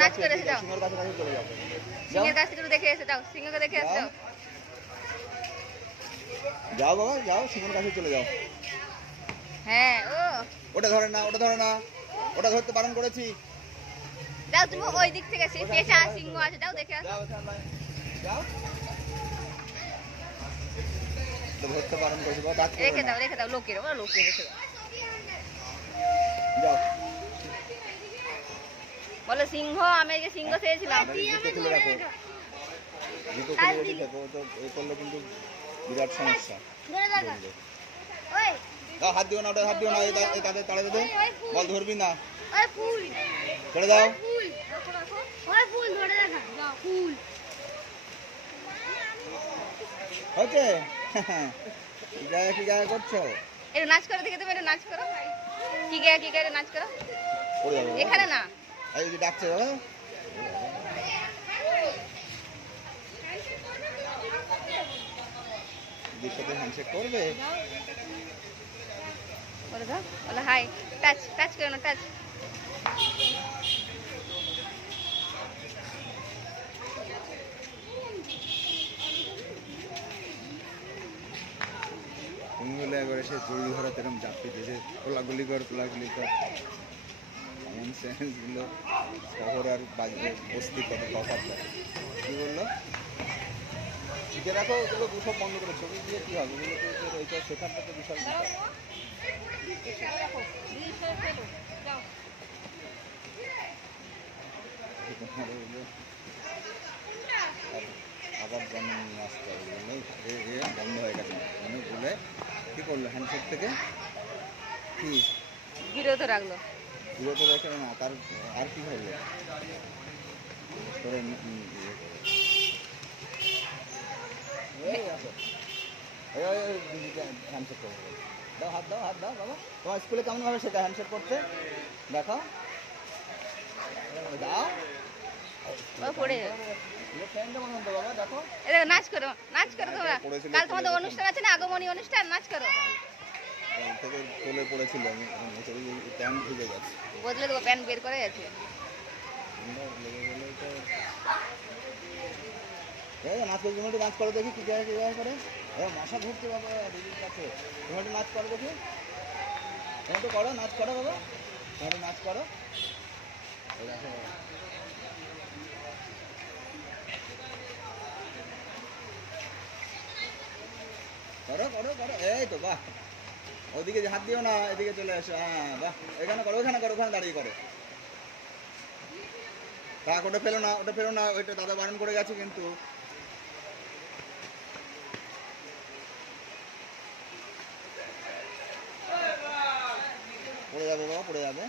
নাচ করে এসে যাও, সিংহের কাছে চলে যাও, সিংহের কাছ থেকে দেখে এসে যাও, সিংহকে দেখে এসে যাও। যাও বাবা যাও, সিংহের কাছে চলে যাও। হ্যাঁ ও ওটা ধরে না, ওটা ধরে না, ওটা ধরতে বারণ করেছি। যাও তুমি ওই দিক থেকে, সেই পেঁচা সিংহ আছে, যাও দেখে আসো। যাও যাও, ধরতে বারণ করেছি বাবা, কাজ করবে না। রেখে দাও লোকের, ও লোকে রেখে দাও। যাও বলো সিংহ, আমি যে সিংহ চেয়েছিলাম। জুতো খুলে রাখো, জুতো খুলে রেখে দেখো, তো এই করলে কিন্তু বিরাট সমস্যা। দাও, হাত দিও না, ওটা হাত দিও না, এই তাদের তাড়ে দেবে, বল ধরবি না, ছেড়ে দাও। হচ্ছে কি গায়ে করছো? এটা নাচ করো, দেখে তুমি এটা নাচ করো, কি গায়ে নাচ করো এখানে না। এই যে ডাকছে বাবা, দিকটাতে হ্যান্ডশেক করবে। বলে দাও, বলো হাই, টাচ করো না, টাচ। তুমি বলে একবার এসে চুরি ধরাতে এরকম চাপতে দিয়েছে, কোলাগুলি কর। কমন সেন্স গুলো শহর আর বস্তি কত তফাৎ। কি বললো? শিখে রাখো, ওগুলো সব বন্ধ করে ছবি দিয়ে কি হবে, ওগুলো তো এইটা শেখারটা তো বিশাল বিষয়। আবার জন্ম নিয়ে আসতে হবে, বন্ধ হয়ে গেছে মানে বলে কি করলো, হ্যান্ডশেক থেকে কি বিরত রাখলো, বিরত রেখে না, তার আর কি হলো হ্যান্ডশেক করবো, দাও হাত দাও, হাত দাও বাবা। তোমার স্কুলে কেমন ভাবে শেখা হ্যান্ডশেক করতে, দেখাও, দাও। পড়ে বাবা দেখো, নাচ করো তোমরা, কাল তোমাদের অনুষ্ঠান আছে না, আগমনী অনুষ্ঠান, নাচ করো। থেকে তোলে পড়েছিল, আমি প্যান্ট ভিজে গেছে, বদলে দেবো, প্যান্ট বের করে গেছে। নাচ করো, তুমি একটু নাচ করো দেখি, কি গায়ে করে। মশা ঘুরছে বাবা দিদির কাছে, তুমি একটু নাচ করো দেখি, তুমি একটু করো, নাচ করো বাবা, তুমি একটু নাচ করো। করো করো করো, এই তো বাহ, ওদিকে হাত দিও না, এদিকে চলে আসো, হ্যাঁ বাহ, এখানে করো, ওখানে করো, ওখানে দাঁড়িয়ে করো। থাক, ওটা ফেলো না, ওটা ফেলো না, ওইটা দাদা বারণ করে গেছে কিন্তু। পড়ে যাবে বাবা, পড়ে যাবে।